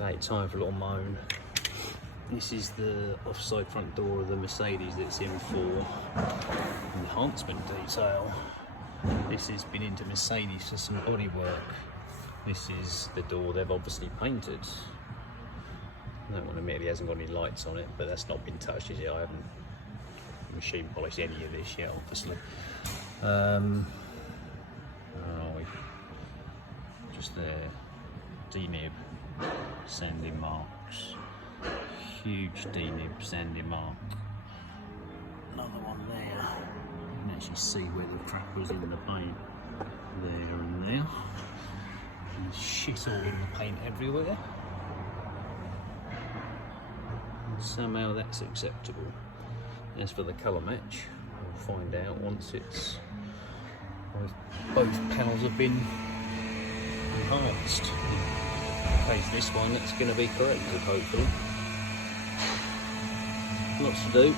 Okay, time for a little moan. This is the offside front door of the Mercedes that's in for enhancement detail. This has been into Mercedes for some bodywork. This is the door they've obviously painted. I don't want to admit he hasn't got any lights on it, but that's not been touched yet. I haven't machine polished any of this yet, obviously. Where are we? Just there. D-nib, sanding marks. Huge D-nib sanding mark. Another one there. You can actually see where the crack was in the paint. There and there. And shit all in the paint everywhere. And somehow that's acceptable. As for the colour match, we'll find out once it's both panels have been enhanced. In case this one, it's going to be corrected, hopefully. Lots to do.